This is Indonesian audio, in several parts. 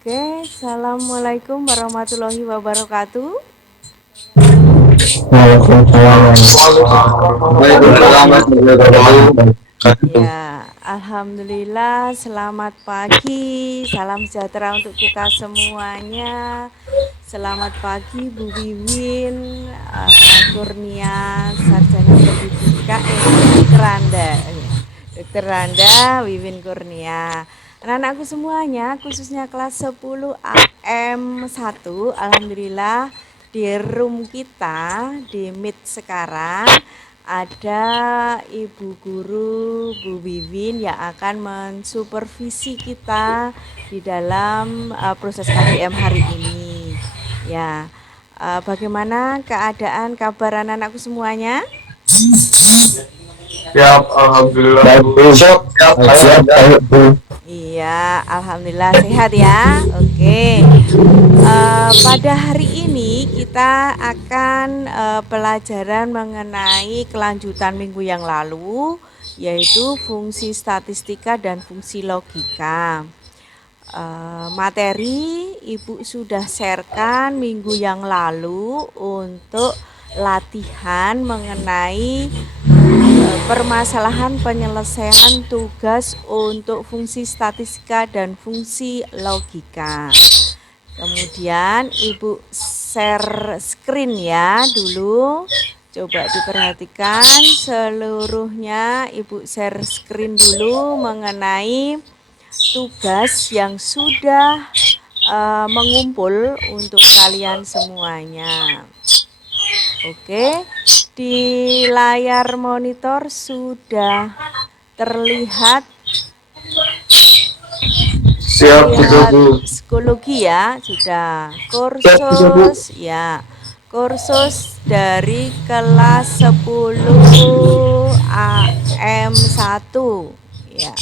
Oke, assalamualaikum warahmatullahi wabarakatuh. Ya, alhamdulillah. Selamat pagi, salam sejahtera untuk kita semuanya. Selamat pagi, Bu Wiwin, Kurnia, Sarjana Pendidikan, Dokter Randa, Dokter Randa, Wiwin Kurnia. Anak-anakku semuanya, khususnya kelas 10 AM1, alhamdulillah di room kita di Meet sekarang ada Ibu Guru Bu Wiwin yang akan mensupervisi kita di dalam proses KBM hari ini. Ya, bagaimana keadaan kabar anak-anakku semuanya? Siap, alhamdulillah. Iya, alhamdulillah sehat ya. Oke. Pada hari ini kita akan pelajaran mengenai kelanjutan minggu yang lalu, yaitu fungsi statistika dan fungsi logika. Materi Ibu sudah sharekan minggu yang lalu untuk latihan mengenai permasalahan penyelesaian tugas untuk fungsi statistika dan fungsi logika. Kemudian Ibu share screen ya dulu. Coba diperhatikan seluruhnya. Ibu share screen dulu mengenai tugas yang sudah mengumpul untuk kalian semuanya. Oke, di layar monitor sudah terlihat psikologi ya, sudah kursus ya. Kursus dari kelas 10 AM1 ya.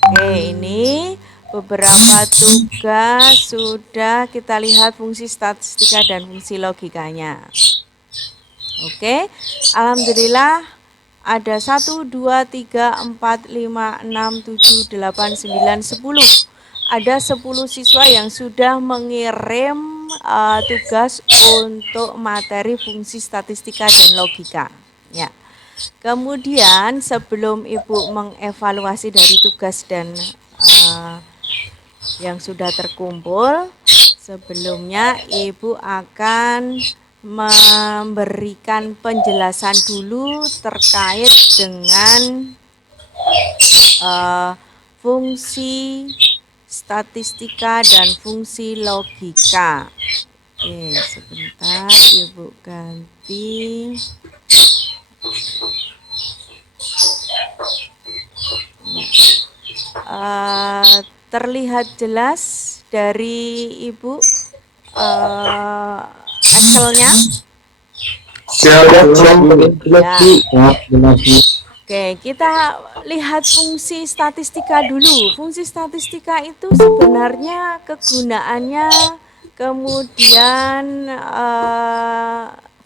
Oke, ini beberapa tugas sudah kita lihat fungsi statistika dan fungsi logikanya. Oke, alhamdulillah ada 1, 2, 3, 4, 5, 6, 7, 8, 9, 10. Ada 10 siswa yang sudah mengirim tugas untuk materi fungsi statistika dan logika. Ya. Kemudian sebelum Ibu mengevaluasi dari tugas dan yang sudah terkumpul, sebelumnya Ibu akan memberikan penjelasan dulu terkait dengan fungsi statistika dan fungsi logika. Oke, sebentar Ibu ganti. Terlihat jelas dari Ibu Excelnya? Ya. Oke, kita lihat fungsi statistika dulu. Fungsi statistika itu sebenarnya kegunaannya, kemudian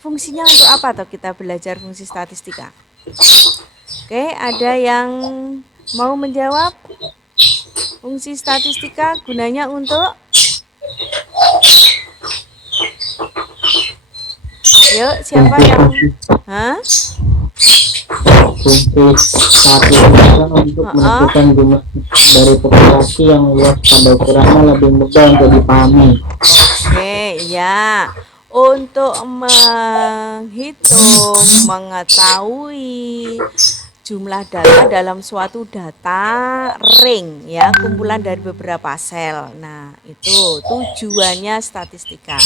fungsinya untuk apa toh kita belajar fungsi statistika? Oke, ada yang mau menjawab? Fungsi statistika gunanya untuk? Yuk, siapa yang? Hah? Fungsi statistika kan untuk menentukan jumlah dari populasi yang luas pada ukurannya lebih mudah untuk dipahami. Oke, ya. Untuk menghitung, mengetahui jumlah data dalam suatu data ring ya, kumpulan dari beberapa sel. Nah, itu tujuannya statistika.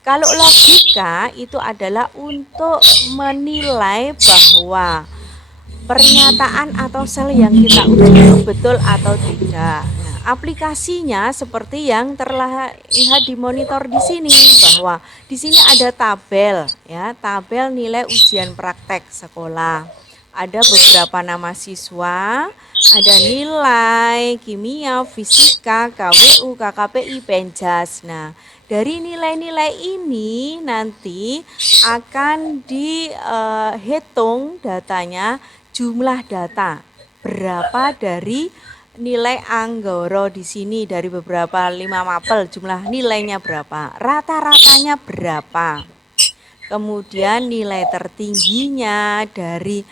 Kalau logika itu adalah untuk menilai bahwa pernyataan atau sel yang kita uji itu betul atau tidak. Nah, aplikasinya seperti yang terlihat di monitor di sini, bahwa di sini ada tabel ya, tabel nilai ujian praktek sekolah. Ada beberapa nama siswa, ada nilai kimia, fisika, KWU, KKPI, Penjas. Nah, dari nilai-nilai ini nanti akan dihitung datanya, jumlah data berapa dari nilai Anggoro di sini dari beberapa 5 mapel, jumlah nilainya berapa? Rata-ratanya berapa? Kemudian nilai tertingginya dari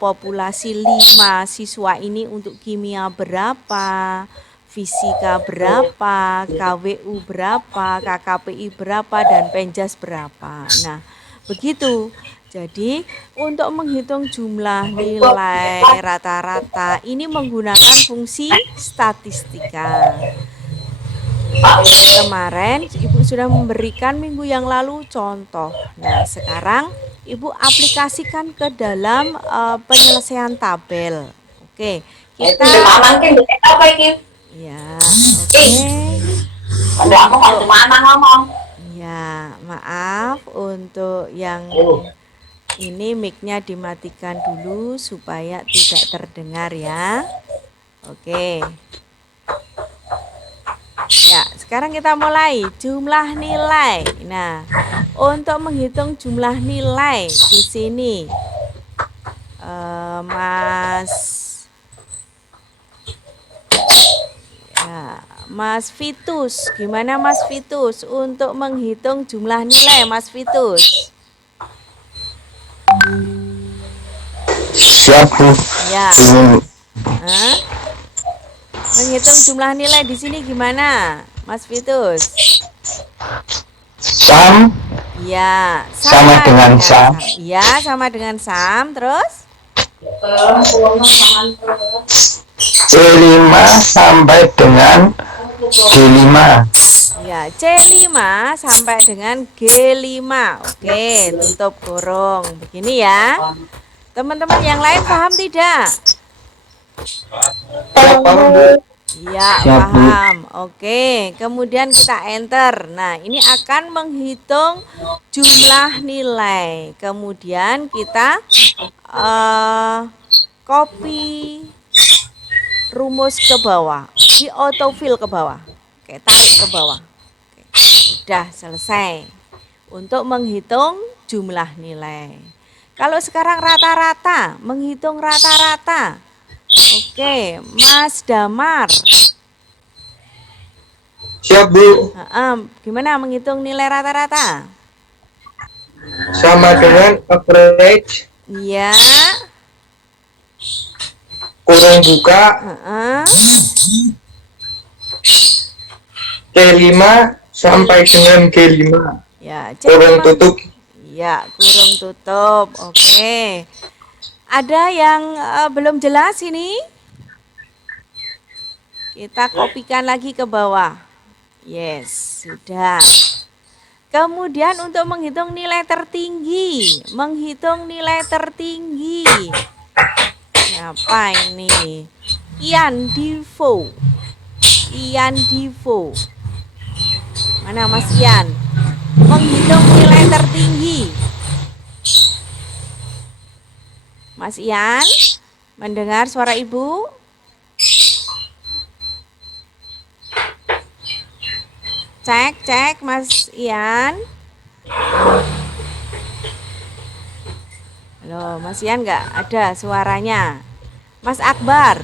populasi 5 siswa ini untuk kimia berapa? Fisika berapa, KWU berapa, KKPI berapa, dan Penjas berapa. Nah, begitu. Jadi, untuk menghitung jumlah nilai rata-rata ini menggunakan fungsi statistika. Kemarin Ibu sudah memberikan minggu yang lalu contoh. Nah, sekarang Ibu aplikasikan ke dalam penyelesaian tabel. Oke, kita ya, oke. Ya, maaf untuk yang ini mic-nya dimatikan dulu supaya tidak terdengar ya. Oke. Ya, sekarang kita mulai jumlah nilai. Nah, untuk menghitung jumlah nilai di sini, Mas Vitus, gimana Mas Vitus untuk menghitung jumlah nilai, Mas Vitus? Siap, Bu. Ya. Menghitung jumlah nilai di sini gimana, Mas Vitus? Sam. Ya, sama dengan sam. Ya, sama dengan sam. Terus? C5 sampai dengan G5. Ya, C5 sampai dengan G5. Oke, tutup kurung. Begini ya. Teman-teman yang lain paham tidak? Ya, paham. Oke, kemudian kita enter. Nah, ini akan menghitung jumlah nilai. Kemudian kita copy rumus ke bawah, di autofill ke bawah. Oke, tarik ke bawah. Oke, sudah selesai untuk menghitung jumlah nilai. Kalau sekarang rata-rata, menghitung rata-rata. Oke, Mas Damar. Siap, Bu. Gimana menghitung nilai rata-rata? Sama dengan average. Iya. Kurang buka. C5 sampai dengan G5. Ya, kurung tutup. Ya, kurung tutup. Oke. Ada yang belum jelas ini? Kita kopikan lagi ke bawah. Yes, sudah. Kemudian untuk menghitung nilai tertinggi. Menghitung nilai tertinggi. Siapa ini? Ian Divo. Ian Divo. Mana Mas Ian? Menghitung nilai tertinggi. Mas Ian, mendengar suara Ibu? Cek Mas Ian. Halo, Mas Ian nggak ada suaranya. Mas Akbar.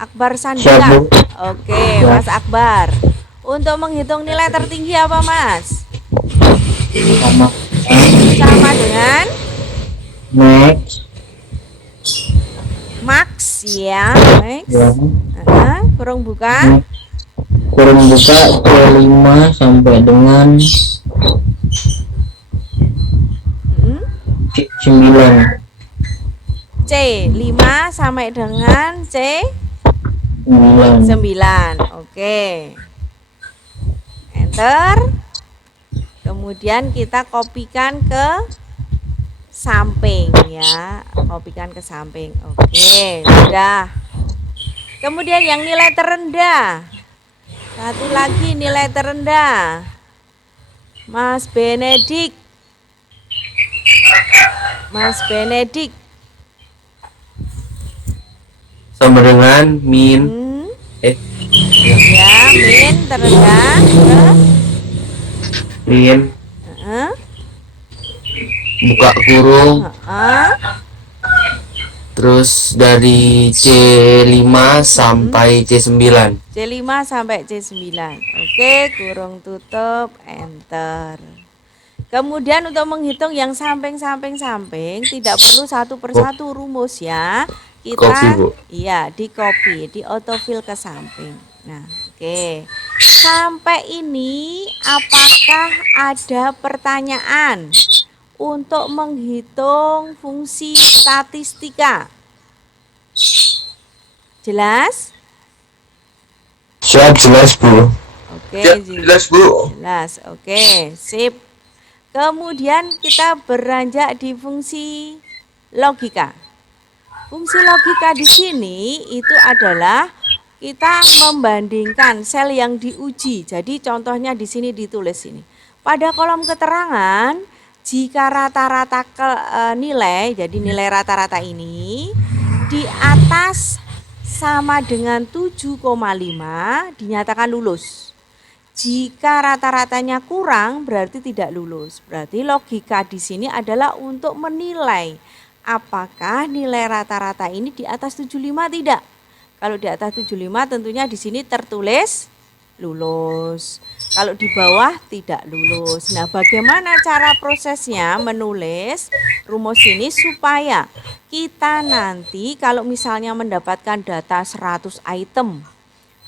Akbar Sandika. Oke, Mas Akbar. Untuk menghitung nilai tertinggi apa, Mas? Sama dengan Max ya, Max. Kurung buka. Kurung buka C5 sampai dengan C9. C5 sampai dengan C9. Oke. Enter. Kemudian kita kopikan ke samping ya, kopikan ke samping. Oke, sudah. Kemudian yang nilai terendah, satu lagi nilai terendah, Mas Benedik. Mas Benedik sama dengan min. Ya, min terendah. Terus min. Buka kurung. Terus dari C5 sampai C9. C5 sampai C9. Oke, kurung tutup, enter. Kemudian untuk menghitung yang samping-samping tidak perlu satu persatu rumus ya. Copy, Kita Bu. iya di copy, di autofill ke samping. Nah, oke. Sampai ini apakah ada pertanyaan untuk menghitung fungsi statistika? Jelas? Siap, jelas, Bu. Oke, Jelas, Bu. jelas. Oke, sip. Kemudian kita beranjak di fungsi logika. Fungsi logika di sini itu adalah kita membandingkan sel yang diuji. Jadi contohnya di sini ditulis ini. Pada kolom keterangan, jika rata-rata nilai, jadi nilai rata-rata ini di atas sama dengan 7,5 dinyatakan lulus. Jika rata-ratanya kurang berarti tidak lulus. Berarti logika di sini adalah untuk menilai apakah nilai rata-rata ini di atas 75 tidak. Kalau di atas 75 tentunya di sini tertulis lulus. Kalau di bawah tidak lulus. Nah, bagaimana cara prosesnya menulis rumus ini supaya kita nanti kalau misalnya mendapatkan data 100 item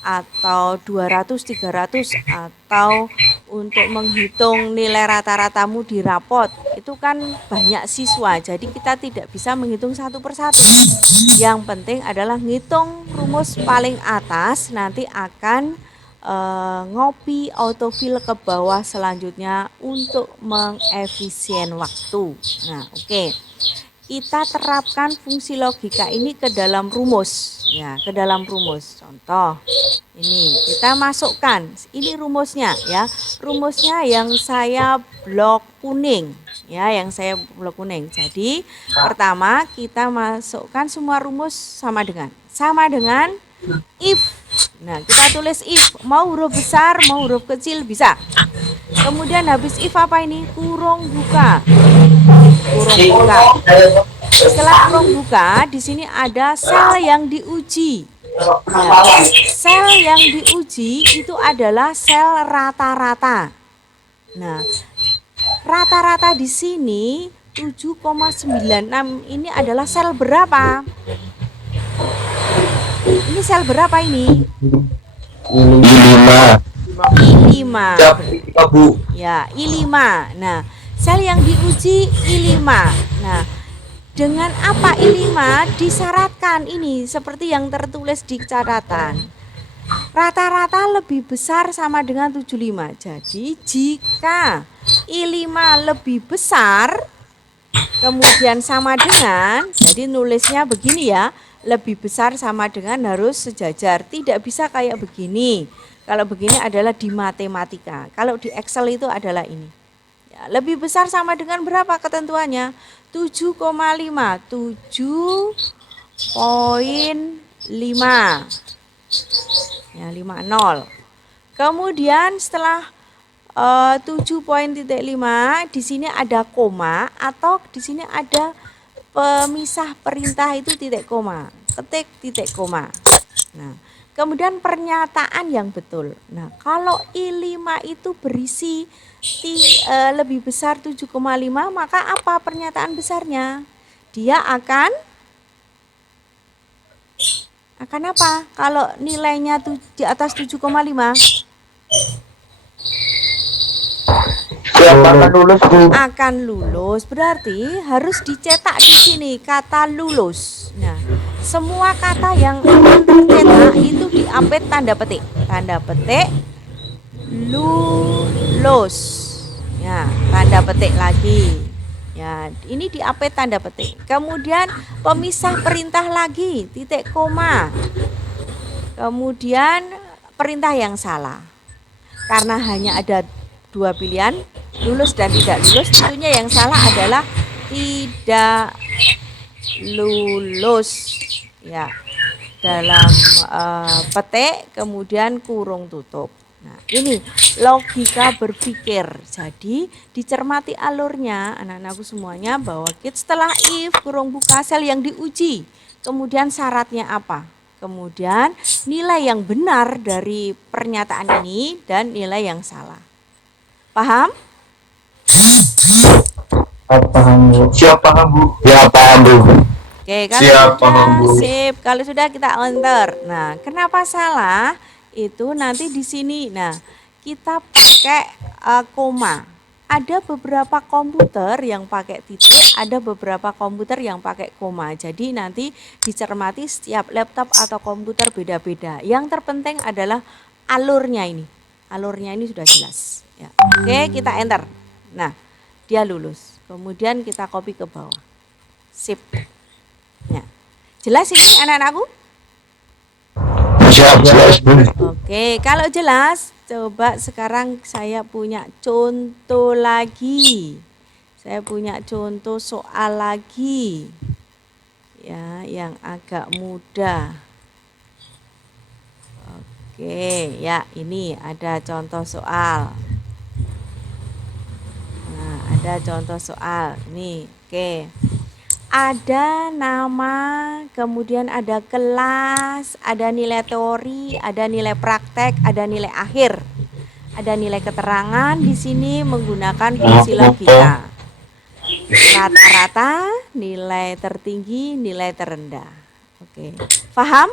atau 200, 300 atau untuk menghitung nilai rata-ratamu di rapot itu kan banyak siswa, jadi kita tidak bisa menghitung satu persatu. Yang penting adalah ngitung rumus paling atas, nanti akan ngopi autofill ke bawah selanjutnya untuk mengefisien waktu. Nah, oke. Kita terapkan fungsi logika ini ke dalam rumus ya, ke dalam rumus. Contoh ini kita masukkan, ini rumusnya ya, rumusnya yang saya blok kuning ya, yang saya blok kuning. Jadi pertama kita masukkan semua rumus sama dengan if. Nah, kita tulis if, mau huruf besar mau huruf kecil bisa. Kemudian habis if apa ini? Kurung buka. Kurung buka. Setelah kurung buka, di sini ada sel yang diuji. Nah, sel yang diuji itu adalah sel rata-rata. Nah, rata-rata di sini 7,96 ini adalah sel berapa? Ini sel berapa ini? I5. Bu. Ya, I5. Nah, sel yang diuji I5. Nah, dengan apa I5 disyaratkan ini seperti yang tertulis di catatan. Rata-rata lebih besar sama dengan 75. Jadi jika I5 lebih besar kemudian sama dengan, jadi nulisnya begini ya, lebih besar sama dengan harus sejajar, tidak bisa kayak begini. Kalau begini adalah di matematika, kalau di Excel itu adalah ini ya, lebih besar sama dengan berapa ketentuannya? 7,5, 7,5 ya, 50. Kemudian setelah 7,5 di sini ada koma atau di sini ada pemisah perintah itu titik koma, ketik titik koma. Nah, kemudian pernyataan yang betul. Nah, kalau I5 itu berisi lebih besar 7,5, maka apa pernyataan besarnya? Dia akan apa? Kalau nilainya di atas 7,5 akan lulus, berarti harus dicetak di sini kata lulus. Nah, semua kata yang akan tercetak itu diapit tanda petik lulus ya, tanda petik lagi ya, ini diapit tanda petik. Kemudian pemisah perintah lagi titik koma, kemudian perintah yang salah karena hanya ada dua pilihan, lulus dan tidak lulus. Tentunya yang salah adalah tidak lulus ya, dalam petik kemudian kurung tutup. Nah, ini logika berpikir. Jadi, dicermati alurnya anak-anakku semuanya bahwa setelah if kurung buka sel yang diuji, kemudian syaratnya apa? Kemudian nilai yang benar dari pernyataan ini dan nilai yang salah. Paham? Paham Bu. Siap paham Bu. Ya paham Bu. Oke, kalau Siap, sudah paham, Bu. sip, kalau sudah kita enter. Nah, kenapa salah? Itu nanti di sini. Nah, kita pakai koma. Ada beberapa komputer yang pakai titik, ada beberapa komputer yang pakai koma. Jadi nanti dicermati setiap laptop atau komputer beda-beda. Yang terpenting adalah alurnya ini. Alurnya ini sudah jelas. Ya. Oke, kita enter. Nah, dia lulus. Kemudian kita copy ke bawah. Sip. Ya. Jelas ini anak-anakku? Siap, jelas Bu. Oke, kalau jelas, coba sekarang saya punya contoh lagi. Saya punya contoh soal lagi. Ya, yang agak mudah. Oke, ya ini ada contoh soal. Nah, ada contoh soal. Ini, oke. Ada nama, kemudian ada kelas, ada nilai teori, ada nilai praktek, ada nilai akhir. Ada nilai keterangan di sini menggunakan fungsi logika. Rata-rata, nilai tertinggi, nilai terendah. Oke. Paham?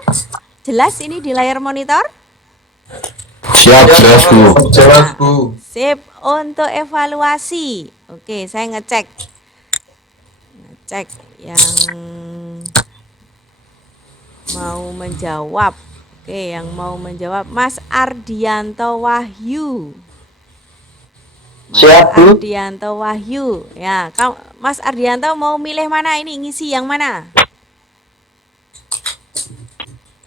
Jelas ini di layar monitor? Siap, jelas Bu. Jelas Bu. Sip, untuk evaluasi. Oke, saya ngecek yang mau menjawab. Oke, yang mau menjawab Mas Ardianto Wahyu. Mas Siap, Bu. Ardianto Wahyu. Ya, Mas Ardianto mau milih mana ini? Ngisi yang mana?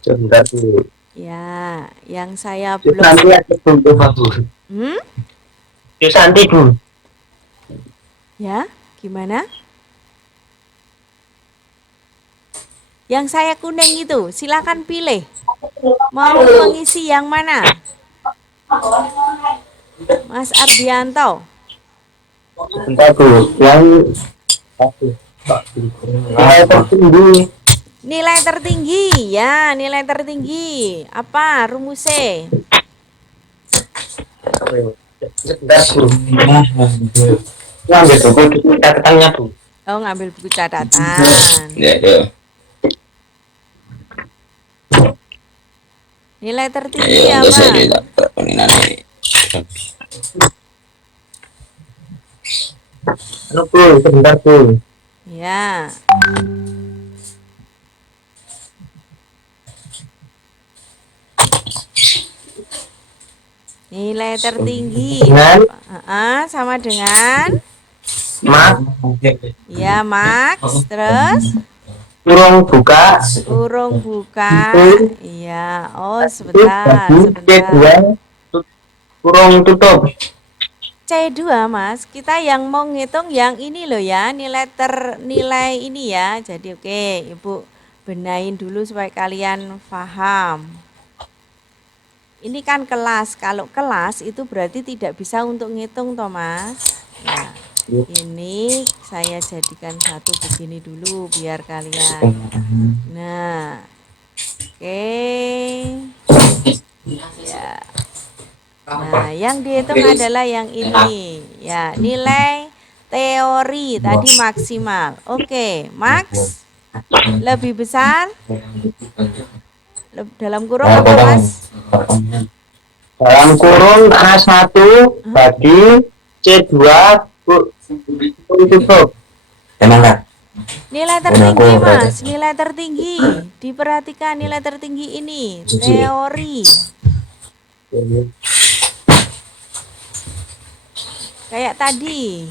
Sebentar Bu. Ya, yang saya belum. Nanti ada contoh Bu. Nanti Bu. Ya, gimana? Yang saya kuning itu, silakan pilih. Mau mengisi yang mana? Mas Ardianto. Sebentar Bu. Yang tertinggi. Nilai tertinggi, ya, nilai tertinggi. Apa rumusnya? Sebentar Bu. Ngambil buku catatannya Bu. Oh, ngambil buku catatan. Ya, ya. Nilai tertinggi apa? Halo Bu, sebentar Bu. Ya. Nilai tertinggi. Dengan Sama dengan Max. ya Max, terus Kurung buka. kurung buka. Iya. Oh, sebentar. C2 kurung tutup. C2 Mas, kita yang mau ngitung yang ini loh ya, nilai ini ya. Jadi oke, Ibu benahin dulu supaya kalian paham. Ini kan kelas, kalau kelas itu berarti tidak bisa untuk ngitung toh Mas. Ya, ini saya jadikan satu begini dulu biar kalian. Nah, oke. Ya. Nah, yang dihitung adalah yang ini. Ya, nilai teori tadi maksimal. Oke, Max lebih besar dalam kurung apa Mas? Dalam kurung A1 bagi C2 tutup. Tenang. Nilai tertinggi Mas, nilai tertinggi. Diperhatikan nilai tertinggi ini, teori. Kayak tadi.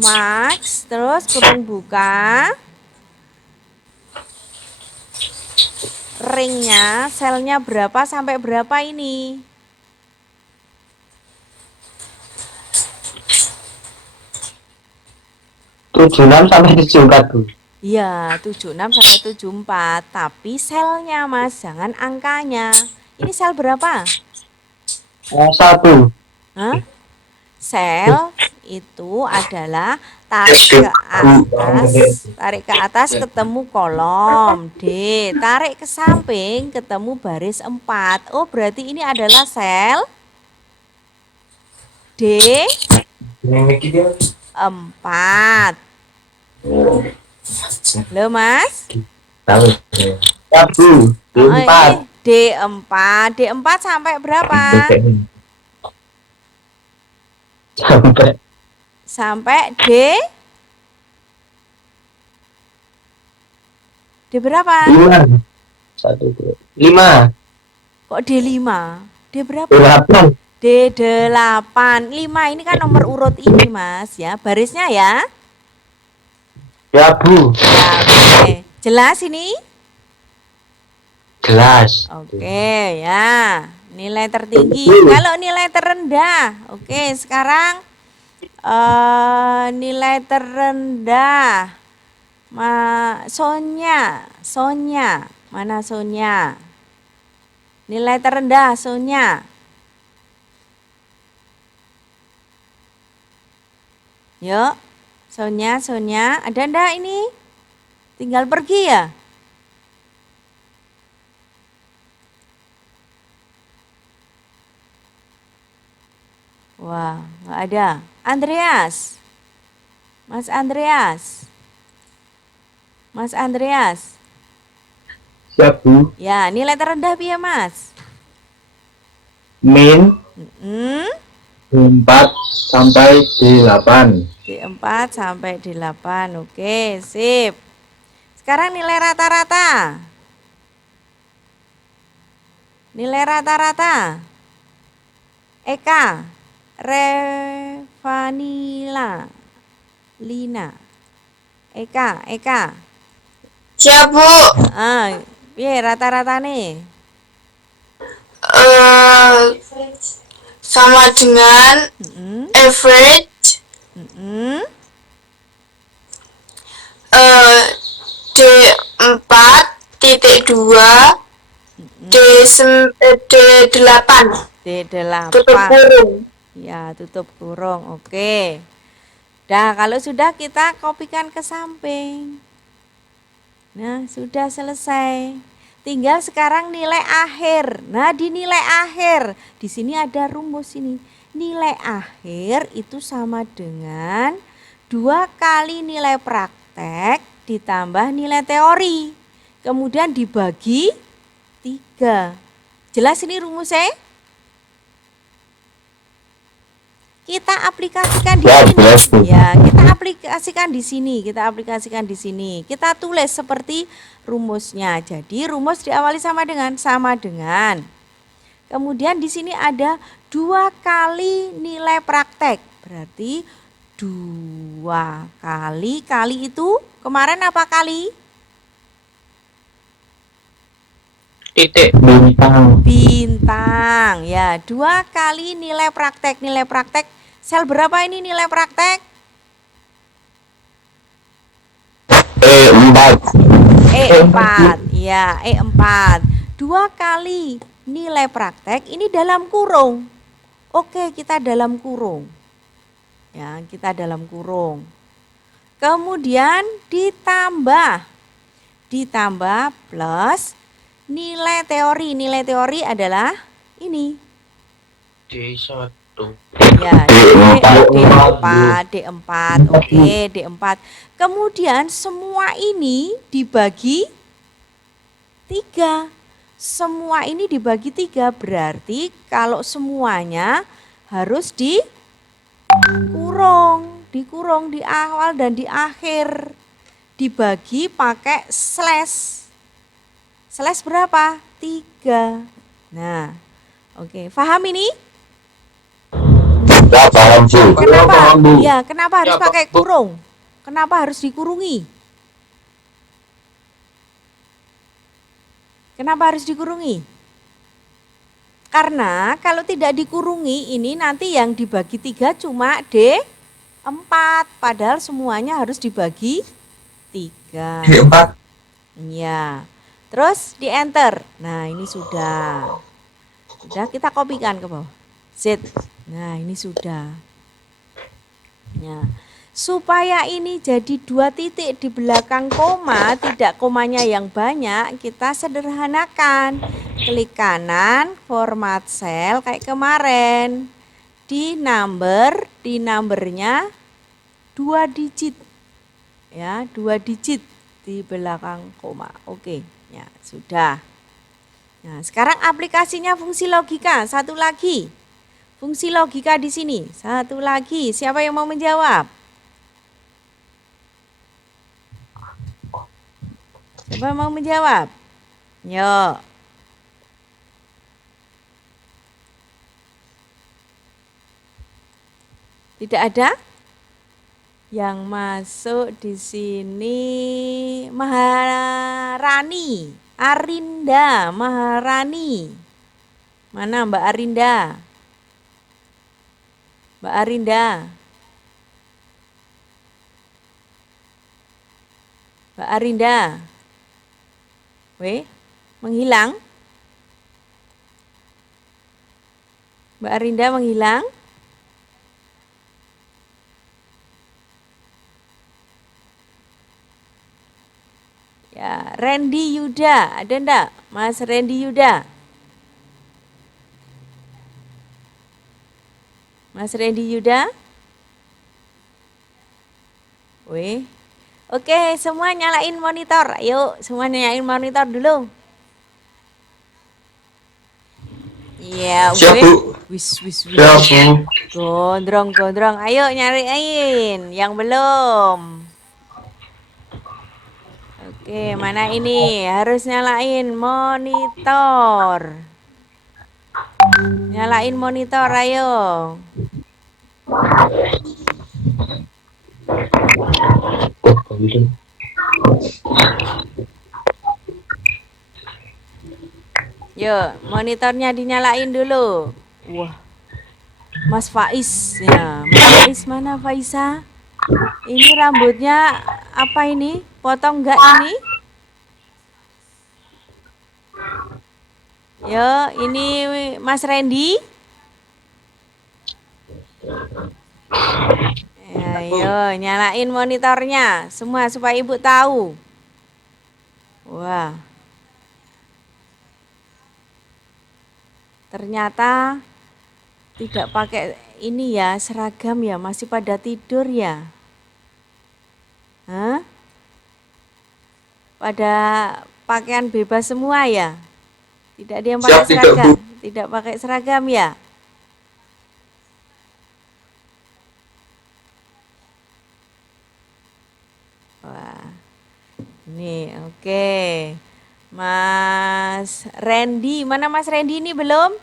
Max, terus kurung buka. Ringnya, selnya berapa sampai berapa ini? 76 sampai 74 Bu. Iya, 76 sampai 74. Tapi selnya, Mas, jangan angkanya. Ini sel berapa? Satu. Hah? Sel itu adalah tarik ke atas ketemu kolom D, tarik ke samping ketemu baris 4. Oh, berarti ini adalah sel D4. Loh, Mas? Tahu. Satu. Oh, Empat. ini D4. D4 sampai berapa? Sampai D berapa? 5. 1, 2, 5. Kok D5? D berapa? 8. D8. 5 ini kan nomor urut ini, Mas, ya. Barisnya ya. Ya, Bu. Ya, oke. Jelas ini? Jelas. Oke, ya. Nilai tertinggi. Kalau nilai terendah. Oke, sekarang nilai terendah. Sonya. Mana Sonya? Nilai terendah Sonya. Yuk, Sonya, ada ndak ini? Tinggal pergi ya? Wah, nggak ada. Andreas. Mas Andreas. Siap, Bu. Ya, nilai terendah piye, Mas? Min 4 sampai 8. D4 sampai D8. Oke, sip. Sekarang nilai rata-rata. Eka, Revanila, Lina. Eka. Siap, Bu. Piye rata-rata nih? Sama dengan average D4.2 D8 tutup kurung. Ya, tutup kurung. Oke. Nah, kalau sudah kita kopikan ke samping. Nah, sudah selesai. Tinggal sekarang nilai akhir. Nah, di nilai akhir, di sini ada rumus ini. Nilai akhir itu sama dengan 2 kali nilai praktek ditambah nilai teori. Kemudian dibagi 3. Jelas ini rumusnya? Kita aplikasikan di sini. Ya, kita aplikasikan di sini. Kita tulis seperti rumusnya. Jadi rumus diawali sama dengan. Kemudian di sini ada 2 kali nilai praktek. Berarti 2 kali itu kemarin apa kali? Titik. Bintang. Ya, 2 kali nilai praktek. Sel berapa ini nilai praktek? E4. Ya, E4. 2 kali nilai praktek ini dalam kurung. Oke, kita dalam kurung. Ya, kita dalam kurung. Kemudian ditambah plus nilai teori. Nilai teori adalah ini. D1. Ya, D4. Oke, D4. Kemudian semua ini dibagi 3. Semua ini dibagi 3 berarti kalau semuanya harus dikurung di awal dan di akhir. Dibagi pakai slash. Slash berapa? 3. Nah, oke. Paham ini? Ya, paham, Bu. Kenapa? Ya, kenapa harus pakai kurung? Kenapa harus dikurungi? Karena kalau tidak dikurungi ini nanti yang dibagi 3 cuma D4. Padahal semuanya harus dibagi 3. 4. Ya. Terus di enter. Nah, ini sudah. Sudah kita kopikan ke bawah. Z. Nah, ini sudah. Ya. Supaya ini jadi 2 titik di belakang koma, tidak komanya yang banyak, kita sederhanakan. Klik kanan, format cell kayak kemarin. Di numbernya 2 digit. Ya, 2 digit di belakang koma. Oke, ya sudah. Nah, sekarang aplikasinya fungsi logika. Satu lagi. Fungsi logika di sini. Satu lagi. Siapa yang mau menjawab? Siapa yang mau menjawab? Yuk. Tidak ada? Yang masuk di sini Maharani, Arinda, Maharani. Mana Mbak Arinda? Mbak Arinda. Mbak Arinda. Weh, menghilang? Mbak Arinda menghilang? Ya, Randy Yuda, ada enggak? Mas Randy Yuda. Mas Randy Yuda? Weh. Oke, semua nyalain monitor. Yuk, semua nyalain monitor dulu. Iya, Siap, weh. Bu. Wis. Siap, Bu. Gondrong. Ayo nyariin yang belum. Oke, mana ini? Harus nyalain monitor. Nyalain monitor, ayo. Yuk, monitornya dinyalain dulu. Wah, Mas Faiz ya. Mas Faiz mana Faisa? Ini rambutnya apa ini? Potong enggak ini? Yo, ini Mas Randy. Ayo, nyalain monitornya semua supaya Ibu tahu. Wah. Ternyata tidak pakai ini ya, seragam ya, masih pada tidur ya. Hah? Pada pakaian bebas semua ya? Tidak ada yang pakai seragam. Tidak pakai seragam ya? Wah. Nih, oke. Mas Randy, mana Mas Randy ini belum?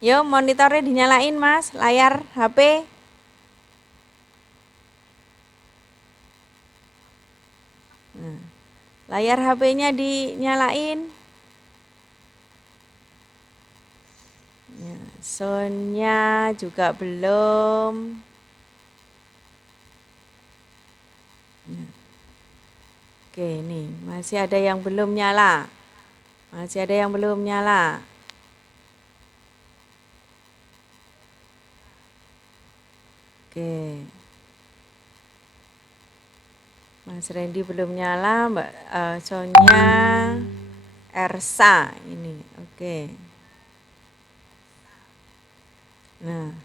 Yo, monitornya dinyalain Mas, layar HP. Nah, layar HP-nya dinyalain. Ya, soundnya juga belum. Nah. Oke, nih masih ada yang belum nyala. Masih ada yang belum nyala. Oke. Mas Randy belum nyala, Mbak Sonya Ersa ini. Oke. Nah.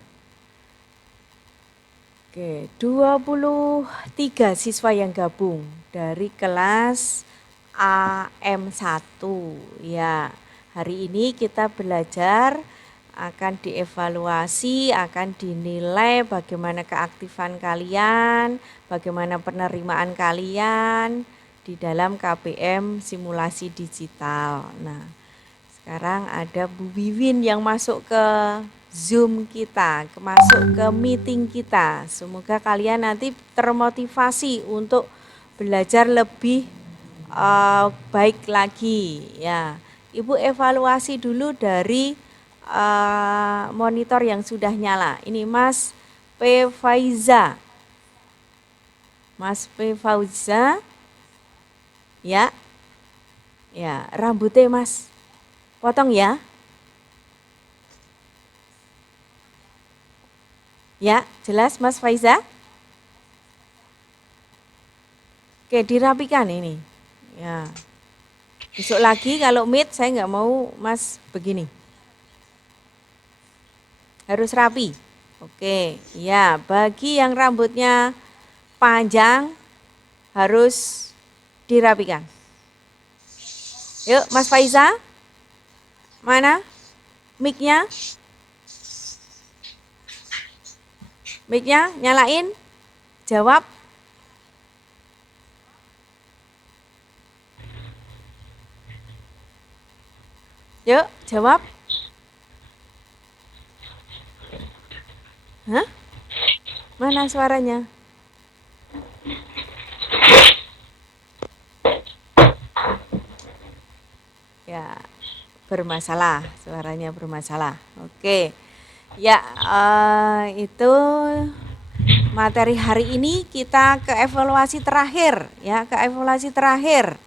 Oke, 23 siswa yang gabung dari kelas AM1 ya. Hari ini kita belajar, akan dievaluasi, akan dinilai bagaimana keaktifan kalian, bagaimana penerimaan kalian di dalam KPM simulasi digital. Nah, sekarang ada Bu Wiwin yang masuk ke Zoom kita, masuk ke meeting kita. Semoga kalian nanti termotivasi untuk belajar lebih baik lagi ya. Ibu evaluasi dulu dari monitor yang sudah nyala. Ini Mas P. Faiza. Mas P. Fauza. Ya. Ya, rambutnya Mas. Potong ya. Ya, jelas Mas Faiza? Oke, dirapikan ini. Ya. Besok lagi kalau meet saya nggak mau Mas begini. Harus rapi. Oke, ya, bagi yang rambutnya panjang harus dirapikan. Yuk, Mas Faiza. Mana mic-nya? Mic-nya nyalain. Jawab. Yuk, jawab. Hah? Mana suaranya? Ya, bermasalah, suaranya bermasalah. Oke. Ya, itu materi hari ini kita ke evaluasi terakhir, ya, ke evaluasi terakhir.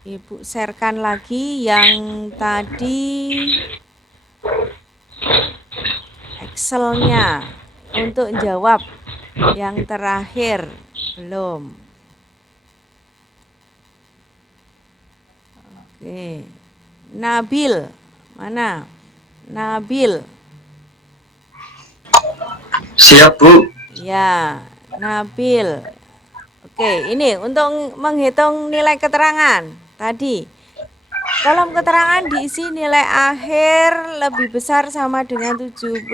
Ibu sharekan lagi yang tadi Excel-nya untuk jawab yang terakhir belum. Oke, Nabil, mana? Nabil. Siap, Bu. Ya, Nabil. Oke, ini untuk menghitung nilai keterangan tadi. Kolom keterangan diisi nilai akhir lebih besar sama dengan 75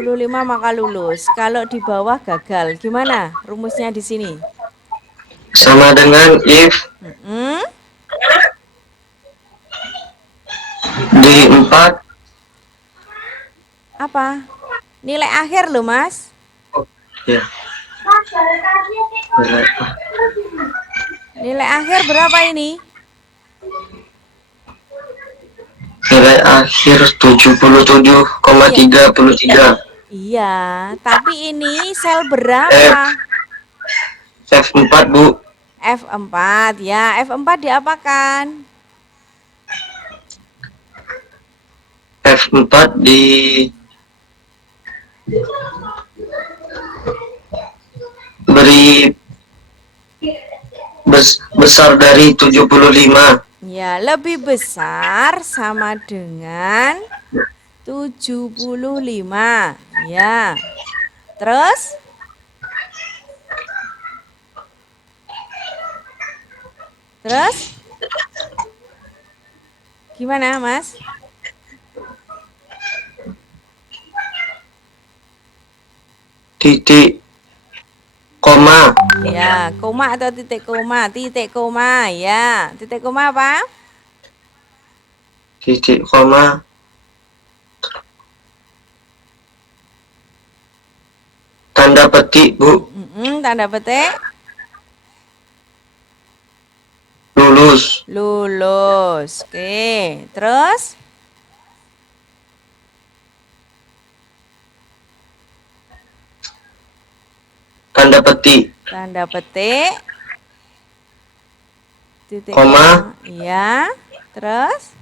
maka lulus. Kalau di bawah gagal. Gimana rumusnya di sini? Sama dengan if di 4. Apa? Nilai akhir loh, Mas. Ya. Nilai akhir berapa ini? Nilai akhir 77,33. Iya, tapi ini sel berapa? F4, Bu. F4, ya. F4 diapakan? F4 beri besar dari 75. Ya, lebih besar sama dengan 75. Ya. Terus? Terus? Gimana, Mas? Titik koma. Ya, koma atau titik koma? Titik koma, ya. Titik koma apa? Titik koma. Tanda petik, Bu. Tanda petik. Lulus. Lulus. Oke, terus? Tanda petik. Tanda petik. Titik Koma. Iya. Terus?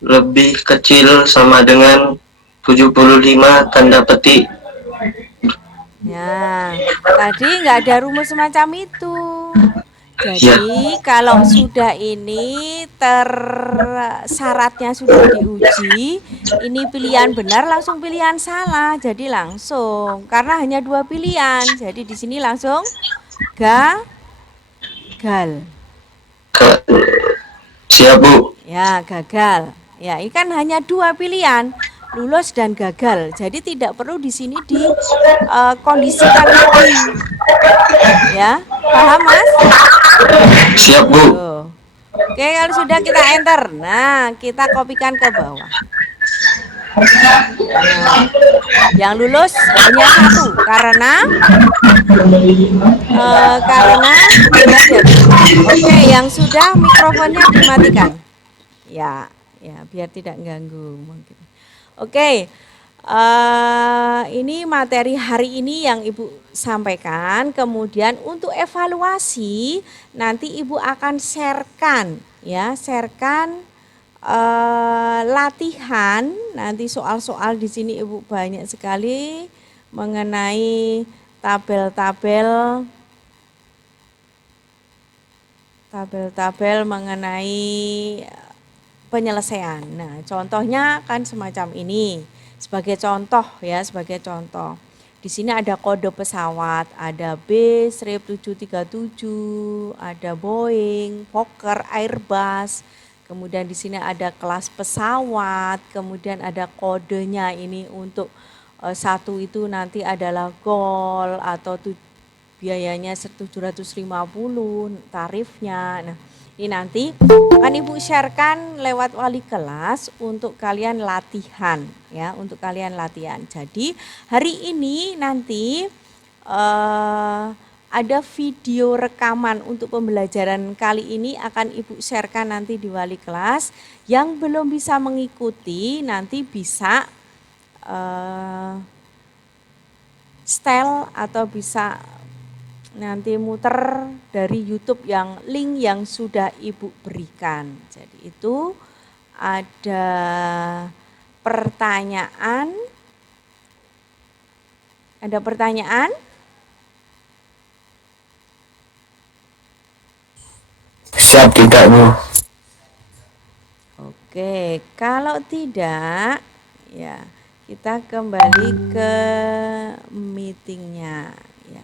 Lebih kecil sama dengan 75 tanda petik. Ya, tadi nggak ada rumus semacam itu. Jadi kalau sudah ini syaratnya sudah diuji, ini pilihan benar langsung pilihan salah, jadi langsung karena hanya 2 pilihan, jadi di sini langsung gagal. Siap, Bu. Ya, gagal. Ya, ini kan hanya 2 pilihan, lulus dan gagal. Jadi tidak perlu di sini dikondisikan lagi. Ya, paham, Mas? Siap, Bu. Oke, kalau sudah kita enter. Nah, kita kopikan ke bawah. Nah, yang lulus hanya satu karena sudah diatur. Oke, yang sudah mikrofonnya dimatikan. Ya, biar tidak ganggu mungkin. Oke, ini materi hari ini yang Ibu sampaikan. Kemudian untuk evaluasi nanti Ibu akan sharekan latihan. Nanti soal-soal di sini Ibu banyak sekali mengenai tabel-tabel mengenai penyelesaian. Nah, contohnya kan semacam ini. Sebagai contoh. Di sini ada kode pesawat, ada B 737, ada Boeing, Fokker, Airbus. Kemudian di sini ada kelas pesawat, kemudian ada kodenya ini untuk satu itu nanti adalah Gol atau biayanya 750 tarifnya. Nah, ini nanti akan Ibu sharekan lewat wali kelas untuk kalian latihan ya, Jadi hari ini nanti ada video rekaman untuk pembelajaran kali ini akan Ibu sharekan nanti di wali kelas. Yang belum bisa mengikuti nanti bisa setel atau bisa nanti muter dari YouTube yang link yang sudah Ibu berikan. Jadi itu ada pertanyaan? Ada pertanyaan? Siap tidak, Bu? Oke, kalau tidak ya kita kembali ke meetingnya ya.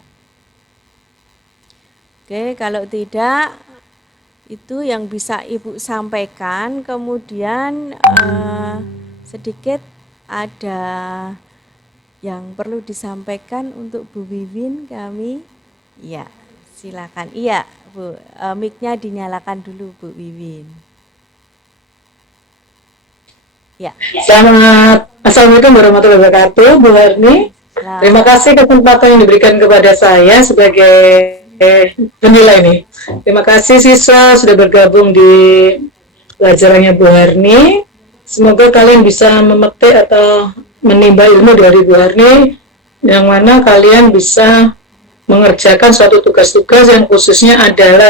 Oke, kalau tidak itu yang bisa Ibu sampaikan. Kemudian sedikit ada yang perlu disampaikan untuk Bu Wiwin kami. Ya, silakan. Iya, Bu, mic-nya dinyalakan dulu Bu Wiwin. Ya. Selamat Assalamualaikum warahmatullahi wabarakatuh, Bu Harni. Terima kasih kesempatan yang diberikan kepada saya sebagai penilai ini. Terima kasih siswa sudah bergabung di pelajarannya Bu Harni. Semoga kalian bisa memetik atau menimba ilmu dari Bu Harni, yang mana kalian bisa mengerjakan suatu tugas-tugas yang khususnya adalah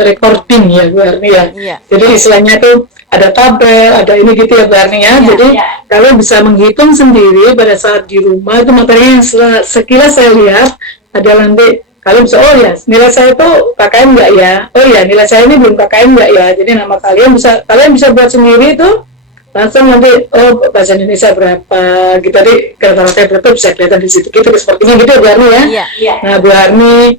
recording ya Bu Harni ya. Jadi istilahnya itu ada tabel, ada ini gitu ya Bu Harni ya. Jadi kalian bisa menghitung sendiri pada saat di rumah. Itu materinya yang sekilas saya lihat adalah nanti kalian bisa, oh ya nilai saya itu KKM nggak ya, oh ya nilai saya ini belum KKM nggak ya. Jadi nama kalian bisa buat sendiri itu langsung nanti, oh bahasa Indonesia berapa gitu, tadi kata-kata berapa bisa kelihatan di situ gitu, sepertinya gitu ya Bu Harni ya. Nah Bu Harni,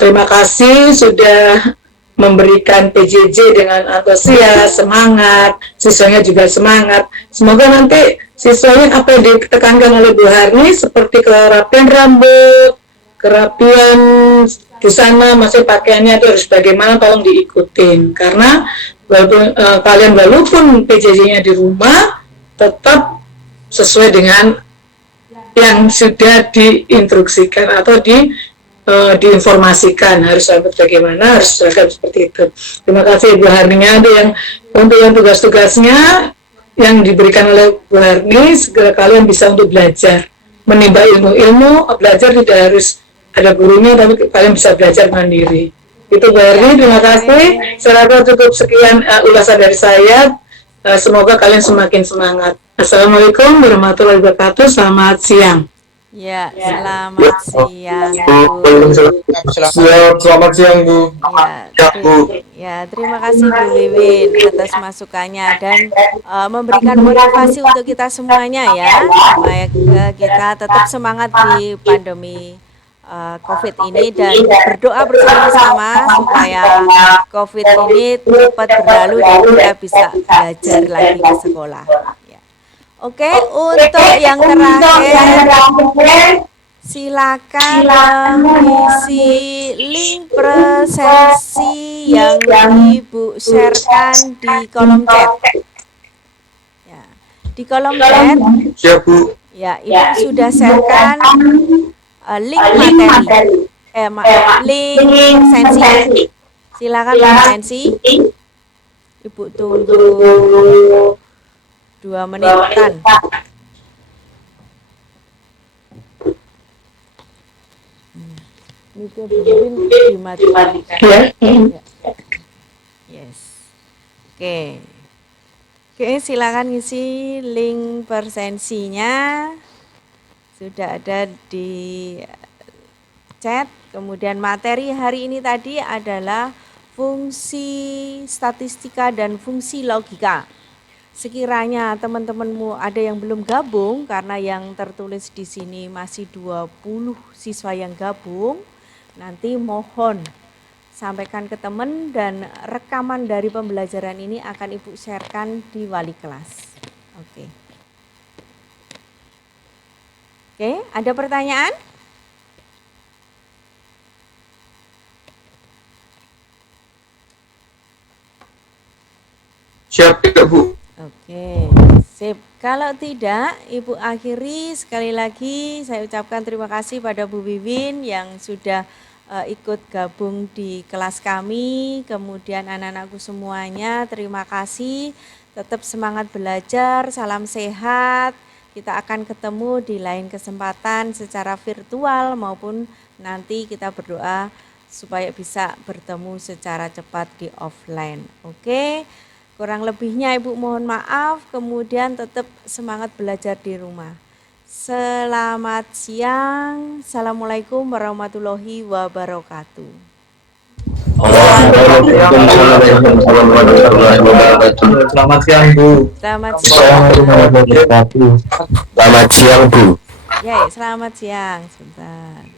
terima kasih sudah memberikan PJJ dengan antusias, semangat, siswanya juga semangat. Semoga nanti siswanya apa yang ditekankan oleh Bu Harni seperti kerapian rambut, kerapian busana, masih pakaiannya itu harus bagaimana, tolong diikutin. Karena kalian walaupun PJJ-nya di rumah tetap sesuai dengan yang sudah diinstruksikan atau diinformasikan harus bagaimana, harus seragam seperti itu. Terima kasih Bu Harninya. Untuk yang tugas-tugasnya yang diberikan oleh Bu Harni, segera kalian bisa untuk belajar, menimba ilmu, belajar tidak harus ada gurunya, tapi kalian bisa belajar mandiri. Itu Bu Harni, terima kasih. Saya rasa cukup sekian ulasan dari saya. Semoga kalian semakin semangat. Assalamualaikum warahmatullahi wabarakatuh. Selamat siang. Ya, selamat siang Selamat siang Bu. Ya, terima kasih Bu Wiwin atas masukannya dan memberikan motivasi untuk kita semuanya ya, supaya kita tetap semangat di pandemi COVID ini dan berdoa bersama-sama supaya COVID ini cepat berlalu dan kita bisa belajar lagi ke sekolah. Oke, untuk yang terakhir silakan mengisi link presentasi yang Ibu sharekan di kolom chat. Ya, Di kolom chat, Siap, Bu. ya, Ibu sudah sharekan link materi. Link sensi. Silakan link sensi. Ibu tunggu 2 menitan. Ini tuh dimatikan. Ya. Yes. Oke. Oke, silakan ngisi link persensinya. Sudah ada di chat. Kemudian materi hari ini tadi adalah fungsi statistika dan fungsi logika. Sekiranya teman-temanmu ada yang belum gabung, karena yang tertulis di sini masih 20 siswa yang gabung, nanti mohon sampaikan ke teman dan rekaman dari pembelajaran ini akan Ibu sharekan di wali kelas. Oke. Oke, ada pertanyaan? Siap tidak, Bu? Oke, sip. Kalau tidak, Ibu akhiri. Sekali lagi saya ucapkan terima kasih pada Bu Wiwin yang sudah ikut gabung di kelas kami. Kemudian anak-anakku semuanya, terima kasih. Tetap semangat belajar, salam sehat. Kita akan ketemu di lain kesempatan secara virtual maupun nanti kita berdoa supaya bisa bertemu secara cepat di offline. Oke. Kurang lebihnya Ibu mohon maaf, kemudian tetap semangat belajar di rumah. Selamat siang. Assalamualaikum warahmatullahi wabarakatuh. Selamat siang, Bu. Selamat siang. Selamat siang, Bu. Ya, selamat siang. Sebentar.